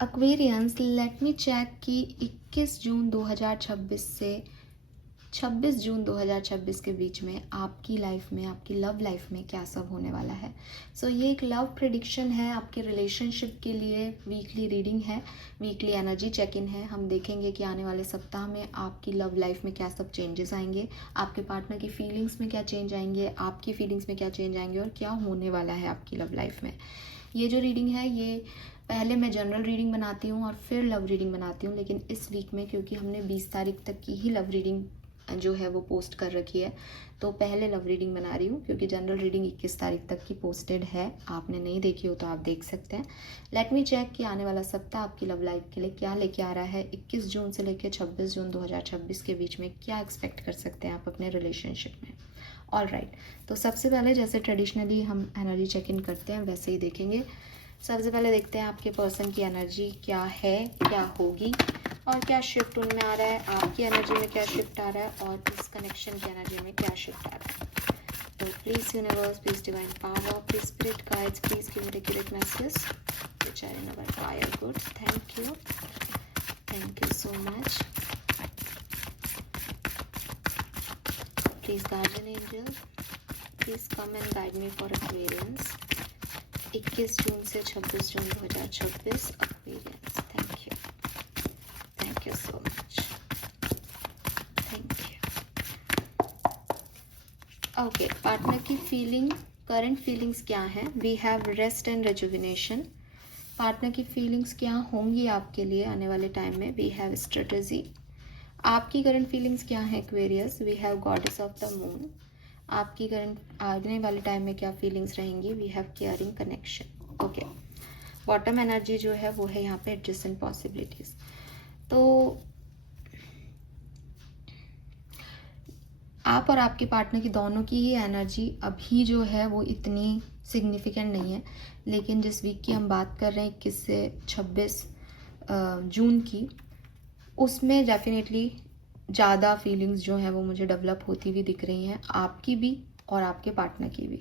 Aquarians, late me check कि 21 जून 2026 से 26 June 2026 के बीच में आपकी लाइफ में, आपकी लव लाइफ में क्या सब होने वाला है। सो ये एक लव प्रिडिक्शन है आपके रिलेशनशिप के लिए, वीकली रीडिंग है, वीकली एनर्जी चेक इन है। हम देखेंगे कि आने वाले सप्ताह में आपकी लव लाइफ में क्या सब चेंजेस आएंगे, आपके पार्टनर की फीलिंग्स में क्या चेंज आएंगे, आपकी फीलिंग्स में क्या चेंज आएंगे और क्या होने वाला है आपकी लव लाइफ में। ये जो रीडिंग है, ये पहले मैं जनरल रीडिंग बनाती हूँ और फिर लव रीडिंग बनाती हूँ, लेकिन इस वीक में क्योंकि हमने 20 तारीख तक की ही लव रीडिंग जो है वो पोस्ट कर रखी है, तो पहले लव रीडिंग बना रही हूँ क्योंकि जनरल रीडिंग 21 तारीख तक की पोस्टेड है। आपने नहीं देखी हो तो आप देख सकते हैं। लेट मी चेक कि आने वाला सप्ताह आपकी लव लाइफ के लिए क्या लेके आ रहा है। 21 जून से लेकर 26 जून 2026 के बीच में क्या एक्सपेक्ट कर सकते हैं आप अपने रिलेशनशिप में। ऑल राइट, तो सबसे पहले जैसे ट्रेडिशनली हम एनर्जी चेक इन करते हैं वैसे ही देखेंगे। सबसे पहले देखते हैं आपके पर्सन की एनर्जी क्या है, क्या होगी और क्या शिफ्ट उनमें आ रहा है, आपकी एनर्जी में क्या शिफ्ट आ रहा है और इस कनेक्शन की एनर्जी में क्या शिफ्ट आ रहा है। तो please universe, please divine power, please spirit guides, please give me accurate messages which are in our higher goods. Thank you so much. Please guardian angel, please come and guide me for Aquarians 21 June से 26 June 2026 Aquarians. Thank you so much, thank you. Okay, partner की feeling, current feelings क्या है। We have rest and rejuvenation. Partner की feelings क्या होंगी आपके लिए आने वाले टाइम में। We have strategy. आपकी करंट फीलिंग्स क्या है Aquarius. We have goddess of the moon. आपकी करंट आने वाले टाइम में क्या फीलिंग्स रहेंगी। We have caring connection. Okay, bottom energy जो है वो है यहाँ पे एडजस्टेंट पॉसिबिलिटीज। तो आप और आपके पार्टनर की दोनों की ही एनर्जी अभी जो है वो इतनी सिग्निफिकेंट नहीं है, लेकिन जिस वीक की हम बात कर रहे हैं 21 से 26 जून की, उसमें डेफिनेटली ज़्यादा फीलिंग्स जो हैं वो मुझे डेवलप होती हुई दिख रही हैं, आपकी भी और आपके पार्टनर की भी।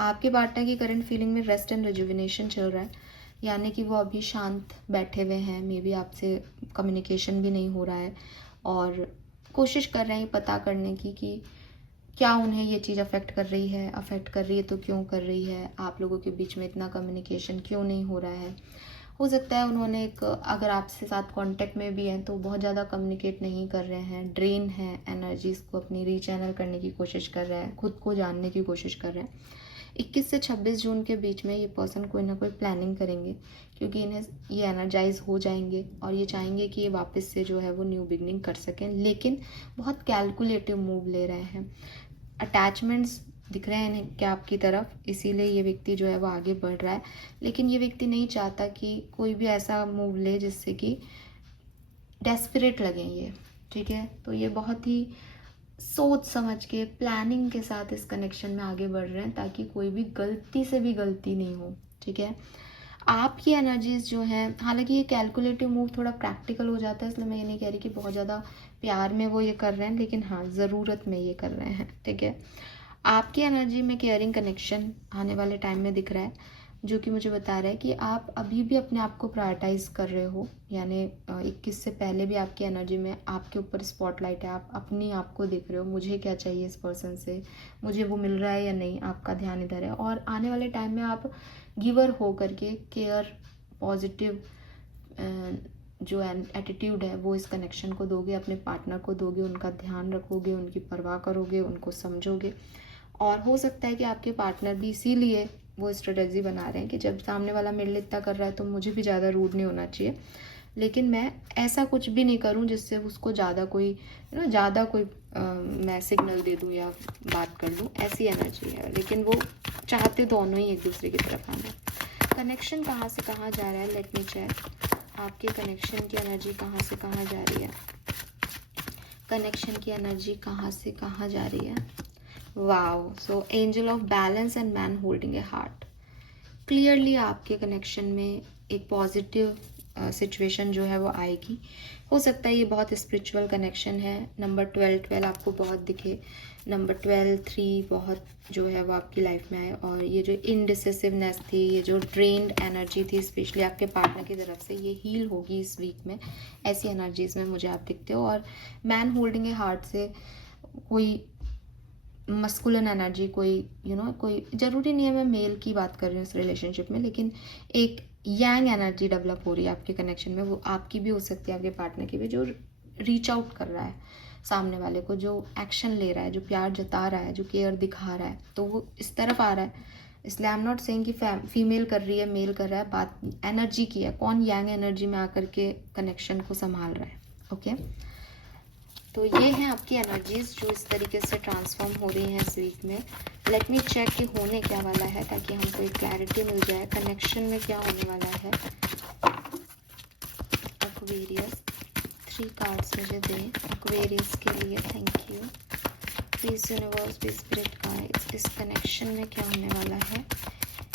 आपके पार्टनर की करंट फीलिंग में रेस्ट एंड रिजुविनेशन चल रहा है, यानी कि वो अभी शांत बैठे हुए हैं, मे बी आपसे कम्युनिकेशन भी नहीं हो रहा है और कोशिश कर रहे हैं पता करने की कि क्या उन्हें ये चीज़ अफेक्ट कर रही है तो क्यों कर रही है, आप लोगों के बीच में इतना कम्युनिकेशन क्यों नहीं हो रहा है। हो सकता है उन्होंने अगर आपसे साथ कांटेक्ट में भी हैं तो बहुत ज़्यादा कम्युनिकेट नहीं कर रहे हैं, ड्रेन है एनर्जीज को अपनी रीचैनल करने की कोशिश कर रहे हैं, खुद को जानने की कोशिश कर रहे हैं। 21 से 26 जून के बीच में ये पर्सन कोई ना कोई प्लानिंग करेंगे क्योंकि इन्हें ये एनर्जाइज हो जाएंगे और ये चाहेंगे कि ये वापस से जो है वो न्यू बिगनिंग कर सकें, लेकिन बहुत कैलकुलेटिव मूव ले रहे हैं। अटैचमेंट्स दिख रहे हैं क्या आपकी तरफ, इसीलिए ये व्यक्ति जो है वो आगे बढ़ रहा है, लेकिन ये व्यक्ति नहीं चाहता कि कोई भी ऐसा मूव ले जिससे कि डेस्परेट लगे ये। ठीक है, तो ये बहुत ही सोच समझ के प्लानिंग के साथ इस कनेक्शन में आगे बढ़ रहे हैं ताकि कोई भी गलती से भी गलती नहीं हो। ठीक है, आपकी एनर्जीज जो हैं, हालांकि ये कैलकुलेटिव मूव थोड़ा प्रैक्टिकल हो जाता है, इसलिए मैं ये नहीं कह रही कि बहुत ज़्यादा प्यार में वो ये कर रहे हैं, लेकिन हाँ ज़रूरत में ये कर रहे हैं। ठीक है, आपकी एनर्जी में केयरिंग कनेक्शन आने वाले टाइम में दिख रहा है, जो कि मुझे बता रहा है कि आप अभी भी अपने आप को प्रायोरिटाइज कर रहे हो, यानी 21 से पहले भी आपकी एनर्जी में आपके ऊपर स्पॉटलाइट है, आप अपनी आप को देख रहे हो, मुझे क्या चाहिए इस पर्सन से, मुझे वो मिल रहा है या नहीं, आपका ध्यान इधर है। और आने वाले टाइम में आप गिवर हो करके केयर, पॉजिटिव जो एटीट्यूड है वो इस कनेक्शन को दोगे, अपने पार्टनर को दोगे, उनका ध्यान रखोगे, उनकी परवाह करोगे, उनको समझोगे। और हो सकता है कि आपके पार्टनर भी इसीलिए वो स्ट्रेटजी बना रहे हैं कि जब सामने वाला मेरे लिए इतना कर रहा है तो मुझे भी ज़्यादा रूड नहीं होना चाहिए, लेकिन मैं ऐसा कुछ भी नहीं करूं जिससे उसको ज़्यादा कोई ज़्यादा कोई मैं सिग्नल दे दूं या बात कर लूं, ऐसी एनर्जी है। लेकिन वो चाहते दोनों ही एक दूसरे की तरफ आना है। कनेक्शन कहाँ से कहाँ जा रहा है, लेट मी चेक। आपके कनेक्शन की एनर्जी कहाँ से कहाँ जा रही है, कनेक्शन की एनर्जी कहाँ से कहाँ जा रही है। Wow, so angel of balance and man holding A heart. Clearly आपके कनेक्शन में एक पॉजिटिव सिचुएशन जो है वो आएगी। हो सकता है ये बहुत स्पिरिचुअल कनेक्शन है। नंबर 12 आपको बहुत दिखे, नंबर 3 बहुत जो है वो आपकी लाइफ में आए। और ये जो इनडिसिसिवनेस थी, ये जो ड्रेन्ड एनर्जी थी स्पेशली आपके पार्टनर की तरफ से, ये हील होगी इस वीक में। ऐसी एनर्जीज में मुझे आप दिखते हो। और मैन होल्डिंग ए हार्ट से कोई मस्कुलिन एनर्जी, कोई कोई ज़रूरी नहीं है मैं मेल की बात कर रही हूँ इस रिलेशनशिप में, लेकिन एक यांग एनर्जी डेवलप हो रही है आपके कनेक्शन में। वो आपकी भी हो सकती है, आपके पार्टनर की भी, जो रीच आउट कर रहा है सामने वाले को, जो एक्शन ले रहा है, जो प्यार जता रहा है, जो केयर दिखा रहा है, तो वो इस तरफ आ रहा है। इसलिए आई एम नॉट सेइंग कि फीमेल कर रही है मेल कर रहा है, बात एनर्जी की है, कौन यांग एनर्जी में आकर के कनेक्शन को संभाल रहा है। ओके, तो ये हैं आपकी एनर्जीज जो इस तरीके से ट्रांसफॉर्म हो रही हैं इस वीक में। लेट मी चेक कि होने क्या वाला है, ताकि हमको एक क्लैरिटी मिल जाए कनेक्शन में क्या होने वाला है। एक्वेरियस 3 कार्ड्स मुझे दें एक्वेरियस के लिए, thank you. Please universe please spirit guides, इस कनेक्शन में क्या होने वाला है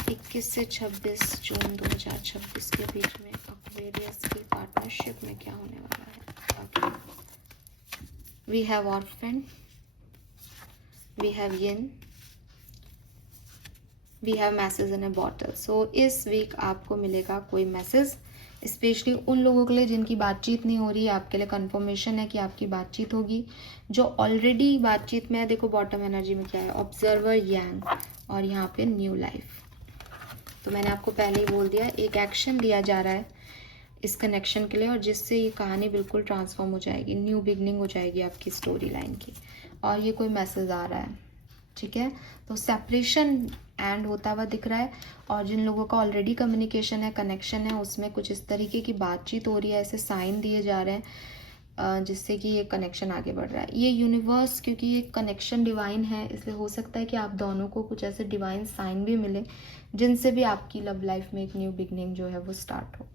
21 से 26 जून 2026 के बीच में एक्वेरियस की पार्टनरशिप में क्या होने वाला है। Okay, we have orphan, we have yin, we have message in a bottle। so इस वीक आपको मिलेगा कोई मैसेज, स्पेशली उन लोगों के लिए जिनकी बातचीत नहीं हो रही है। आपके लिए कंफर्मेशन है कि आपकी बातचीत होगी। जो ऑलरेडी बातचीत में है, देखो बॉटम एनर्जी में क्या है, ऑब्जर्वर यांग, और यहाँ पे न्यू लाइफ। तो मैंने आपको पहले ही बोल दिया, एक एक्शन लिया जा रहा है इस कनेक्शन के लिए, और जिससे ये कहानी बिल्कुल ट्रांसफॉर्म हो जाएगी, न्यू बिगनिंग हो जाएगी आपकी स्टोरी लाइन की। और ये कोई मैसेज आ रहा है, ठीक है। तो सेपरेशन एंड होता हुआ दिख रहा है। और जिन लोगों का ऑलरेडी कम्युनिकेशन है, कनेक्शन है, उसमें कुछ इस तरीके की बातचीत हो रही है, ऐसे साइन दिए जा रहे हैं जिससे कि ये कनेक्शन आगे बढ़ रहा है। ये यूनिवर्स, क्योंकि ये कनेक्शन डिवाइन है, इसलिए हो सकता है कि आप दोनों को कुछ ऐसे डिवाइन साइन भी मिले जिनसे भी आपकी लव लाइफ में एक न्यू बिगनिंग जो है वो स्टार्ट हो,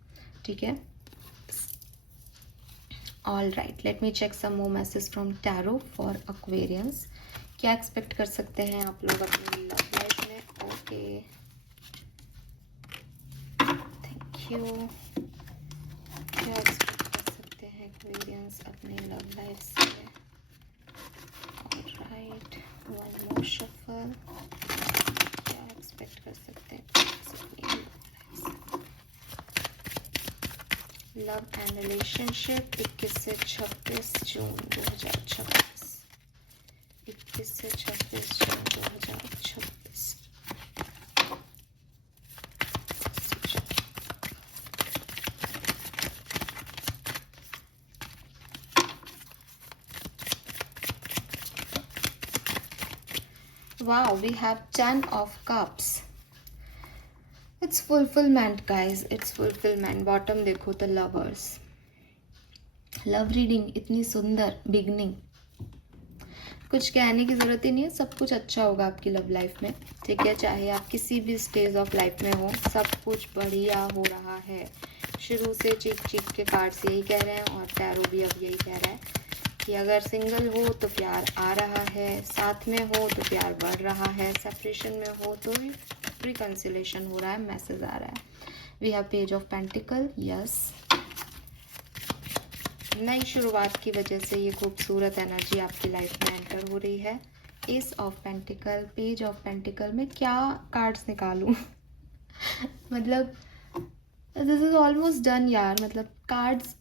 ठीक है। All right, let me check some more message from tarot for Aquarians. क्या एक्सपेक्ट कर सकते हैं आप लोग अपनी लव लाइफ में। Okay, thank you. क्या एक्सपेक्ट कर सकते हैं एक्वेरियंस अपनी लव लाइफ से। All right, one more shuffle. क्या एक्सपेक्ट कर सकते हैं अपनी लव एंड रिलेशनशिप 21 से 26 जून 2026। 21 से 26 June 2026। Wow, we have 10 of cups. It's fulfillment guys, it's fulfillment। Bottom देखो तो लवर्स, लव रीडिंग इतनी सुंदर बिगनिंग, कुछ कहने की ज़रूरत ही नहीं है। सब कुछ अच्छा होगा आपकी लव लाइफ में, ठीक है। चाहे आप किसी भी स्टेज ऑफ लाइफ में हो, सब कुछ बढ़िया हो रहा है। शुरू से चीख चीख के कार्ड्स यही कह रहे हैं, और टैरो भी अब यही कह रहा है कि अगर सिंगल हो तो प्यार आ रहा है, साथ में हो तो प्यार बढ़ रहा है, सेपरेशन में हो तो रिकंसिलेशन हो रहा है, मैसेज आ रहा है। We have page of pentacle, yes. नई शुरुआत की वजह से ये खूबसूरत एनर्जी आपकी लाइफ में एंटर हो रही है। S of pentacle, page of pentacle में क्या कार्ड्स निकालूं मतलब दिस इज ऑलमोस्ट डन यार। मतलब कार्ड्स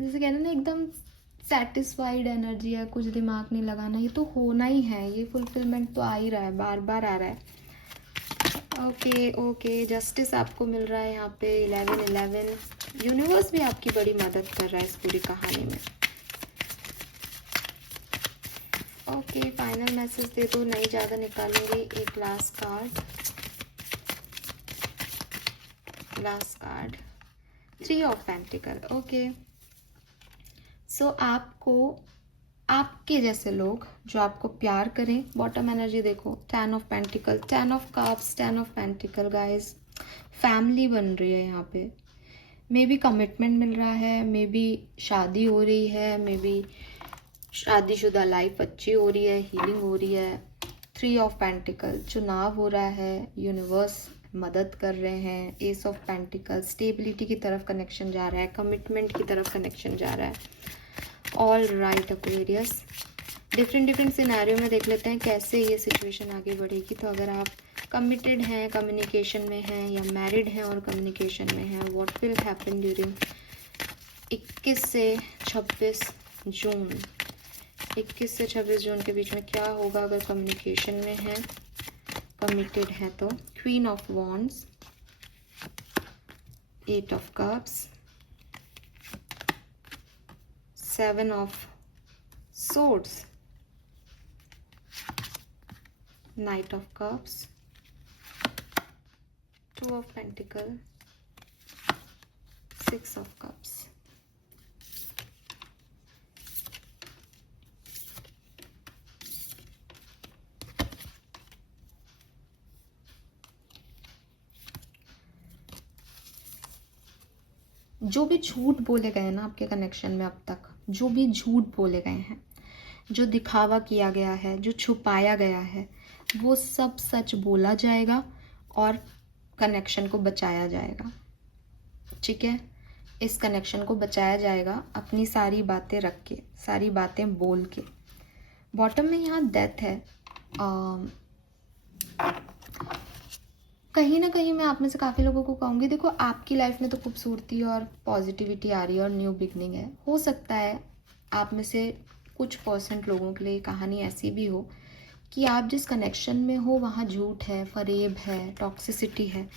जैसे कहना ना, एकदम सेटिस्फाइड एनर्जी है, कुछ दिमाग नहीं लगाना, ये तो होना ही है, ये फुलफिलमेंट तो आ ही रहा है, बार बार आ रहा है। ओके ओके, जस्टिस आपको मिल रहा है यहाँ पे 11-11। यूनिवर्स भी आपकी बड़ी मदद कर रहा है इस पूरी कहानी में। ओके, फाइनल मैसेज दे दो, नहीं ज़्यादा निकालूंगी। एक last card, last card 3 of pentacles. Okay, so आपको, आपके जैसे लोग जो आपको प्यार करें, बॉटम एनर्जी देखो, 10 of pentacle, 10 of cups, 10 of pentacle guys. Family बन रही है यहाँ पे, मे बी कमिटमेंट मिल रहा है, मे बी शादी हो रही है, मे बी शादीशुदा लाइफ अच्छी हो रही है, हीलिंग हो रही है। 3 ऑफ पेंटिकल, चुनाव हो रहा है, यूनिवर्स मदद कर रहे हैं। एस ऑफ पेंटिकल, स्टेबिलिटी की तरफ कनेक्शन जा रहा है, कमिटमेंट की तरफ कनेक्शन जा रहा है। All right Aquarius, different scenario में देख लेते हैं कैसे ये सिचुएशन आगे बढ़ेगी। तो अगर आप कमिटेड हैं, कम्युनिकेशन में हैं, या मैरिड हैं और कम्युनिकेशन में हैं, व्हाट विल हैपन ड्यूरिंग 21 से 26 जून। 21 से 26 जून के बीच में क्या होगा अगर कम्युनिकेशन में है, कमिटेड है तो। Queen of wands, 8 of cups, 7 of swords, Knight of Cups, 2 of Pentacles, 6 of Cups. जो भी झूठ बोले गए ना आपके कनेक्शन में अब तक, जो भी झूठ बोले गए हैं, जो दिखावा किया गया है, जो छुपाया गया है, वो सब सच बोला जाएगा और कनेक्शन को बचाया जाएगा। ठीक है, इस कनेक्शन को बचाया जाएगा अपनी सारी बातें रख के, सारी बातें बोल के। बॉटम में यहाँ डेथ है। कहीं ना कहीं मैं आप में से काफ़ी लोगों को कहूँगी, देखो आपकी लाइफ में तो खूबसूरती और पॉजिटिविटी आ रही है और न्यू बिगनिंग है। हो सकता है आप में से कुछ % लोगों के लिए कहानी ऐसी भी हो कि आप जिस कनेक्शन में हो वहाँ झूठ है, फरेब है, टॉक्सिसिटी है।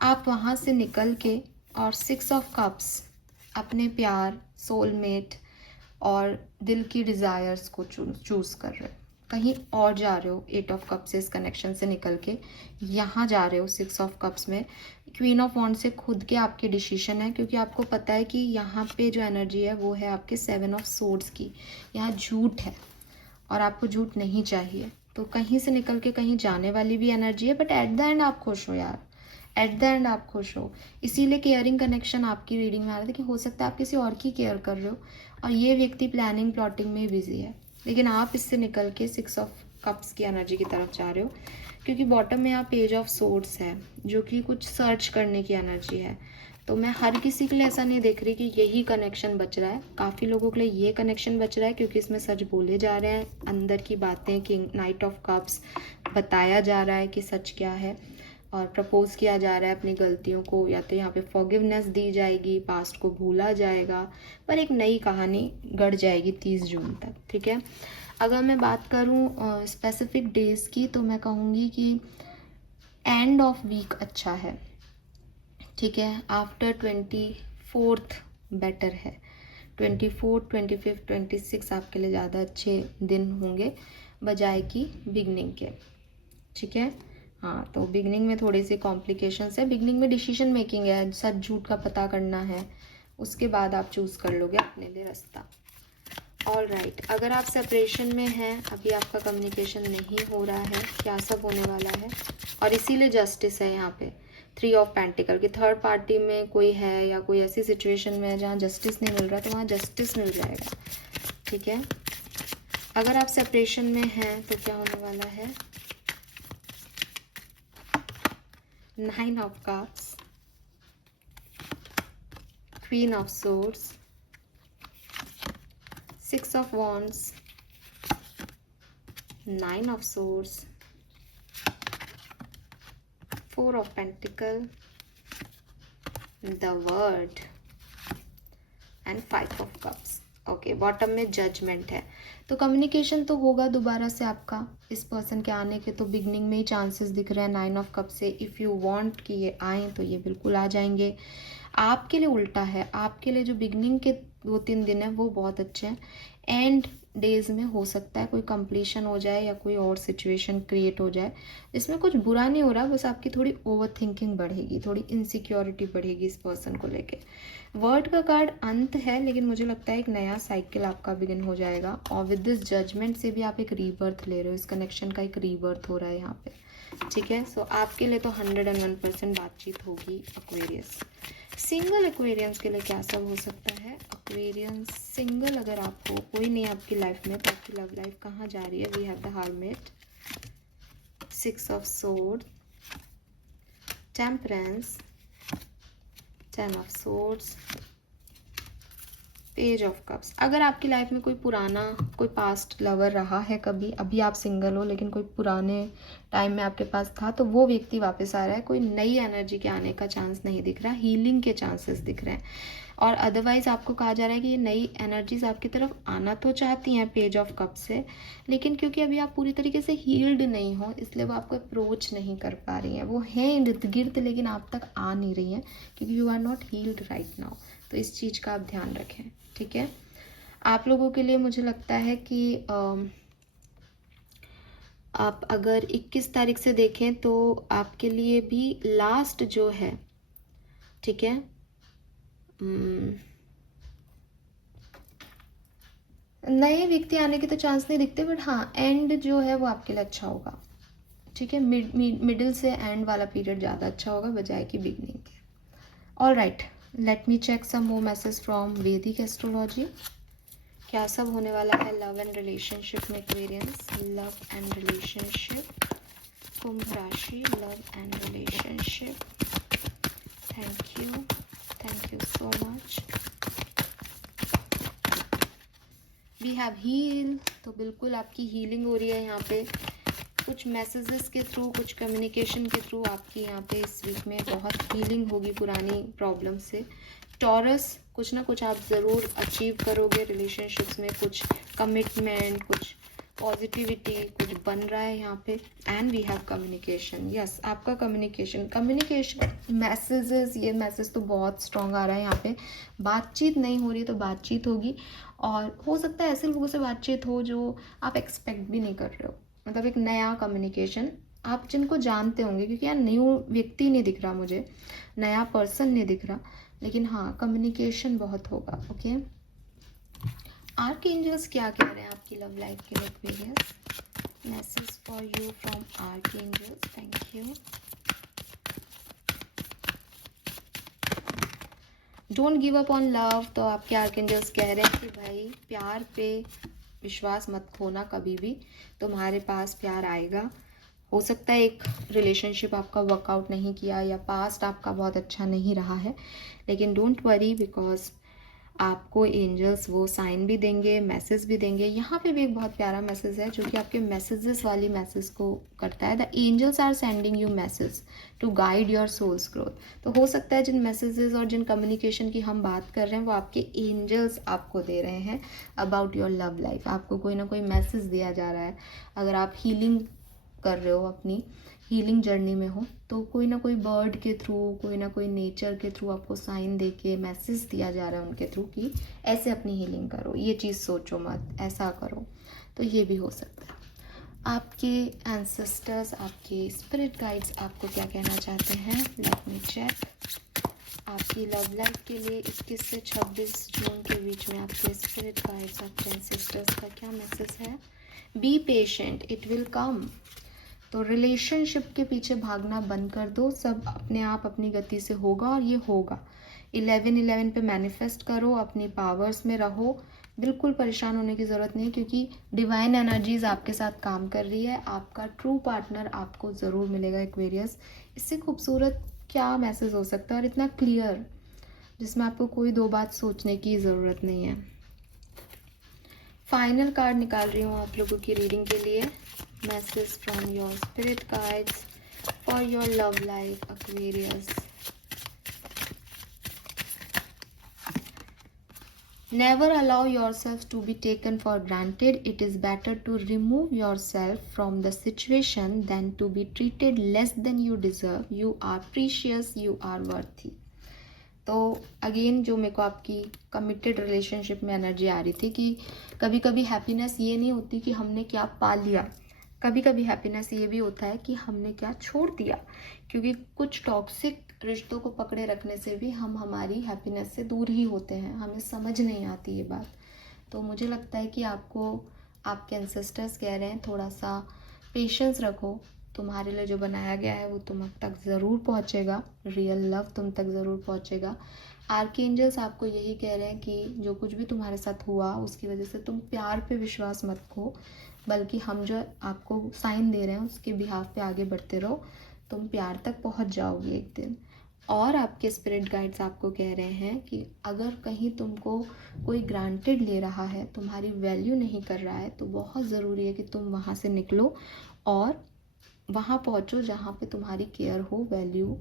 आप वहाँ से निकल के और 6 ऑफ कप्स अपने प्यार, सोलमेट और दिल की डिज़ायर्स को चूज़ कर रहे हो, कहीं और जा रहे हो। 8 ऑफ कप्स से इस कनेक्शन से निकल के यहाँ जा रहे हो 6 ऑफ कप्स में। क्वीन ऑफ वॉन्ड से खुद के आपके डिसीजन है, क्योंकि आपको पता है कि यहाँ पे जो एनर्जी है वो है आपके 7 ऑफ सोर्ड्स की। यहाँ झूठ है और आपको झूठ नहीं चाहिए, तो कहीं से निकल के कहीं जाने वाली भी एनर्जी है। बट एट द एंड आप खुश हो यार, एट द एंड आप खुश हो। इसीलिए केयरिंग कनेक्शन आपकी रीडिंग में आ रहा था कि हो सकता है आप किसी और की केयर कर रहे हो और ये व्यक्ति प्लानिंग प्लॉटिंग में बिजी है, लेकिन आप इससे निकल के 6 ऑफ कप्स की एनर्जी की तरफ जा रहे हो। क्योंकि बॉटम में आप पेज ऑफ सोर्ड्स है, जो कि कुछ सर्च करने की एनर्जी है। तो मैं हर किसी के लिए ऐसा नहीं देख रही कि यही कनेक्शन बच रहा है। काफ़ी लोगों के लिए ये कनेक्शन बच रहा है क्योंकि इसमें सच बोले जा रहे हैं, अंदर की बातें, किंग नाइट ऑफ कप्स बताया जा रहा है कि सच क्या है, और प्रपोज किया जा रहा है अपनी गलतियों को, या तो यहाँ पे फॉरगिवनेस दी जाएगी, पास्ट को भूला जाएगा, पर एक नई कहानी गढ़ जाएगी 30 जून तक। ठीक है, अगर मैं बात करूँ स्पेसिफिक डेज की, तो मैं कहूँगी कि एंड ऑफ वीक अच्छा है। ठीक है, आफ्टर 24th बेटर है। 24th, 25th, 26 आपके लिए ज़्यादा अच्छे दिन होंगे बजाय कि बिगनिंग के। ठीक है, हाँ, तो बिगनिंग में थोड़ी सी कॉम्प्लिकेशंस है। बिगनिंग में डिसीजन मेकिंग है, सच झूठ का पता करना है, उसके बाद आप चूज़ कर लोगे अपने लिए रास्ता। ऑल राइट, अगर आप सेपरेशन में हैं, अभी आपका कम्युनिकेशन नहीं हो रहा है, क्या सब होने वाला है, और इसीलिए जस्टिस है यहाँ पे। 3 ऑफ पेंटिकल की थर्ड पार्टी में कोई है या कोई ऐसी सिचुएशन में है जहाँ जस्टिस नहीं मिल रहा, तो वहाँ जस्टिस मिल जाएगा। ठीक है, अगर आप सेपरेशन में हैं तो क्या होने वाला है, 9 of cups, queen of swords, 6 of wands, 9 of swords, 4 of pentacle, the world and 5 of cups. Okay, bottom में जजमेंट है। तो कम्युनिकेशन तो होगा दोबारा से आपका इस पर्सन के आने के, तो बिगनिंग में ही चांसेस दिख रहे हैं 9 ऑफ कप से। इफ़ यू वांट कि ये आएँ तो ये बिल्कुल आ जाएंगे। आपके लिए उल्टा है, आपके लिए जो बिगनिंग के 2-3 दिन है वो बहुत अच्छे हैं। एंड डेज में हो सकता है कोई कंप्लीशन हो जाए या कोई और सिचुएशन क्रिएट हो जाए। इसमें कुछ बुरा नहीं हो रहा, बस आपकी थोड़ी ओवर थिंकिंग बढ़ेगी, थोड़ी इनसिक्योरिटी बढ़ेगी इस पर्सन को लेके। वर्ड का कार्ड अंत है, लेकिन मुझे लगता है एक नया साइकिल आपका बिगिन हो जाएगा, और विद दिस जजमेंट से भी आप एक रीबर्थ ले रहे हो। इस कनेक्शन का एक रीबर्थ हो रहा है यहाँ पे। ठीक है, सो आपके लिए तो 101% बातचीत होगी एक्वेरियस। सिंगल एक्वेरियंस के लिए क्या सब हो सकता है। एक्वेरियंस सिंगल अगर आप हो, कोई नहीं आपकी लाइफ में, तो आपकी लव लाइफ कहाँ जा रही है। We have the hermit, 6 of sword, temperance, 10 of swords, page of cups. अगर आपकी लाइफ में कोई पुराना, कोई पास्ट लवर रहा है कभी, अभी आप सिंगल हो लेकिन कोई पुराने टाइम में आपके पास था, तो वो व्यक्ति वापस आ रहा है। कोई नई एनर्जी के आने का चांस नहीं दिख रहा, हीलिंग के चांसेस दिख रहे हैं। और अदरवाइज आपको कहा जा रहा है कि ये नई एनर्जीज आपकी तरफ आना तो चाहती हैं पेज ऑफ कप से, लेकिन क्योंकि अभी आप पूरी तरीके से हील्ड नहीं हो, इसलिए वो आपको अप्रोच नहीं कर पा रही हैं। वो हैं इर्द गिर्द लेकिन आप तक आ नहीं रही हैं, क्योंकि you are not healed right now. तो इस चीज़ का आप ध्यान रखें, ठीक है। आप लोगों के लिए मुझे लगता है कि आप अगर 21 तारीख से देखें तो आपके लिए भी लास्ट जो है, ठीक है, नए व्यक्ति आने के तो चांस नहीं दिखते, बट हाँ एंड जो है वो आपके लिए अच्छा होगा, ठीक है। मिडिल से एंड वाला पीरियड ज़्यादा अच्छा होगा बजाय कि बिगनिंग के। All right, let me check some more message from Vedic astrology. क्या सब होने वाला है लव एंड रिलेशनशिप में एक्वेरियंस, लव एंड रिलेशनशिप, कुंभ राशि, love and relationship. Thank you so much. We have heal, तो बिल्कुल आपकी हीलिंग हो रही है यहाँ पे, कुछ मैसेजेस के थ्रू, कुछ कम्युनिकेशन के थ्रू आपकी यहाँ पे इस वीक में बहुत हीलिंग होगी पुरानी प्रॉब्लम से। टॉरस, कुछ ना कुछ आप ज़रूर अचीव करोगे रिलेशनशिप्स में, कुछ कमिटमेंट, कुछ पॉजिटिविटी, कुछ बन रहा है यहाँ पे। And we have communication, yes आपका कम्युनिकेशन मैसेजेस, ये मैसेज तो बहुत स्ट्रॉन्ग आ रहा है यहाँ पे। बातचीत नहीं हो रही तो बातचीत होगी, और हो सकता है ऐसे लोगों से बातचीत हो जो आप एक्सपेक्ट भी नहीं कर रहे हो, मतलब एक नया कम्युनिकेशन आप जिनको जानते होंगे, क्योंकि यार न्यू व्यक्ति नहीं दिख रहा मुझे, नया पर्सन नहीं दिख रहा, लेकिन हाँ कम्युनिकेशन बहुत होगा, ओके। आर्कएंजल्स क्या कह रहे हैं आपकी लव लाइफ के लिए Aquarius? Message for you from archangels, thank you. Don't give up on love, तो आपके आर्कएंजल्स कह रहे हैं कि भाई प्यार पे विश्वास मत खोना कभी भी, तुम्हारे पास प्यार आएगा। हो सकता है एक रिलेशनशिप आपका वर्कआउट नहीं किया या पास्ट आपका बहुत अच्छा नहीं रहा है, लेकिन डोंट वरी, बिकॉज आपको एंजल्स वो साइन भी देंगे, मैसेज भी देंगे। यहाँ पे भी एक बहुत प्यारा मैसेज है जो कि आपके मैसेजेस वाली मैसेज को करता है। The angels are sending you message to guide your soul's growth. तो हो सकता है जिन मैसेजेस और जिन कम्युनिकेशन की हम बात कर रहे हैं वो आपके एंजल्स आपको दे रहे हैं अबाउट योर लव लाइफ। आपको कोई ना कोई मैसेज दिया जा रहा है। अगर आप हीलिंग कर रहे हो, अपनी हीलिंग जर्नी में हो, तो कोई ना कोई बर्ड के थ्रू, कोई ना कोई नेचर के थ्रू आपको साइन दे के मैसेज दिया जा रहा है उनके थ्रू कि ऐसे अपनी हीलिंग करो, ये चीज़ सोचो मत, ऐसा करो। तो ये भी हो सकता है। आपके एंसेस्टर्स, आपके स्पिरिट गाइड्स आपको क्या कहना चाहते हैं? Let me check. आपकी लव लाइफ के लिए 21 से 26 जून के बीच में आपके स्पिरिट गाइड्स, आपके एंसेस्टर्स का क्या मैसेज है? Be patient, it will come. तो रिलेशनशिप के पीछे भागना बंद कर दो, सब अपने आप अपनी गति से होगा और ये होगा। 11/11 पे मैनिफेस्ट करो, अपनी पावर्स में रहो, बिल्कुल परेशान होने की ज़रूरत नहीं, क्योंकि डिवाइन एनर्जीज आपके साथ काम कर रही है। आपका ट्रू पार्टनर आपको ज़रूर मिलेगा एक्वेरियस। इससे खूबसूरत क्या मैसेज हो सकता है, और इतना क्लियर, जिसमें आपको कोई दो बात सोचने की ज़रूरत नहीं है। फाइनल कार्ड निकाल रही हूँ आप लोगों की रीडिंग के लिए। Message from your spirit guides for your love life, Aquarius. Never allow yourself to be taken for granted. It is better to remove yourself from the situation than to be treated less than you deserve. You are precious, you are worthy. तो again जो मेरे को आपकी committed relationship में energy आ रही थी कि कभी कभी हैप्पीनेस ये नहीं होती कि हमने क्या पा लिया, कभी कभी हैप्पीनेस ये भी होता है कि हमने क्या छोड़ दिया। क्योंकि कुछ टॉक्सिक रिश्तों को पकड़े रखने से भी हम हमारी हैप्पीनेस से दूर ही होते हैं, हमें समझ नहीं आती ये बात। तो मुझे लगता है कि आपको आपके एंसेस्टर्स कह रहे हैं थोड़ा सा पेशेंस रखो, तुम्हारे लिए जो बनाया गया है वो तुम तक ज़रूर पहुंचेगा, रियल लव तुम तक ज़रूर पहुंचेगा। आर्कएंजल्स आपको यही कह रहे हैं कि जो कुछ भी तुम्हारे साथ हुआ उसकी वजह से तुम प्यार पे विश्वास मत खो, बल्कि हम जो आपको साइन दे रहे हैं उसके बिहाफ पे आगे बढ़ते रहो। तुम प्यार तक पहुंच जाओगे एक दिन। और आपके स्पिरिट गाइड्स आपको कह रहे हैं कि अगर कहीं तुमको कोई ग्रांटेड ले रहा है, तुम्हारी वैल्यू नहीं कर रहा है, तो बहुत ज़रूरी है कि तुम वहाँ से निकलो और वहाँ पहुँचो जहाँ पे तुम्हारी केयर हो, वैल्यू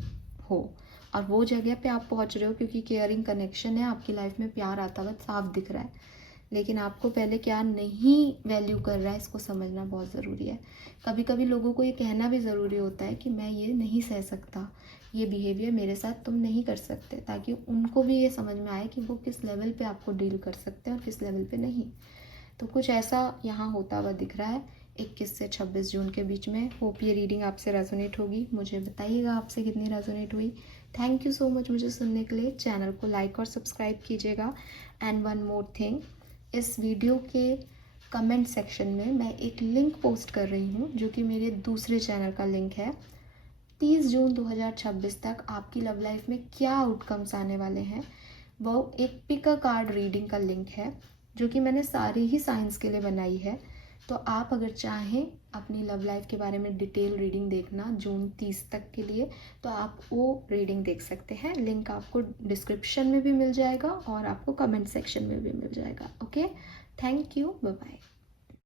हो। और वो जगह पे आप पहुँच रहे हो क्योंकि केयरिंग कनेक्शन है, आपकी लाइफ में प्यार आता हुआ साफ दिख रहा है। लेकिन आपको पहले क्या नहीं वैल्यू कर रहा है, इसको समझना बहुत ज़रूरी है। कभी कभी लोगों को ये कहना भी ज़रूरी होता है कि मैं ये नहीं सह सकता, ये बिहेवियर मेरे साथ तुम नहीं कर सकते, ताकि उनको भी ये समझ में आए कि वो किस लेवल पे आपको डील कर सकते हैं और किस लेवल पे नहीं। तो कुछ ऐसा यहाँ होता हुआ दिख रहा है 21 से 26 जून के बीच में। होप ये रीडिंग आपसे रेजोनेट होगी। मुझे बताइएगा आपसे कितनी रेजोनेट हुई। थैंक यू सो मच मुझे सुनने के लिए। चैनल को लाइक और सब्सक्राइब कीजिएगा। एंड वन मोर थिंग, इस वीडियो के कमेंट सेक्शन में मैं एक लिंक पोस्ट कर रही हूँ जो कि मेरे दूसरे चैनल का लिंक है। 30 जून 2026 तक आपकी लव लाइफ में क्या आउटकम्स आने वाले हैं, वो एक पिक अ कार्ड रीडिंग का लिंक है जो कि मैंने सारे ही साइंस के लिए बनाई है। तो आप अगर चाहें अपनी लव लाइफ के बारे में डिटेल रीडिंग देखना जून 30 तक के लिए, तो आप वो रीडिंग देख सकते हैं। लिंक आपको डिस्क्रिप्शन में भी मिल जाएगा और आपको कमेंट सेक्शन में भी मिल जाएगा। Okay, thank you, bye bye.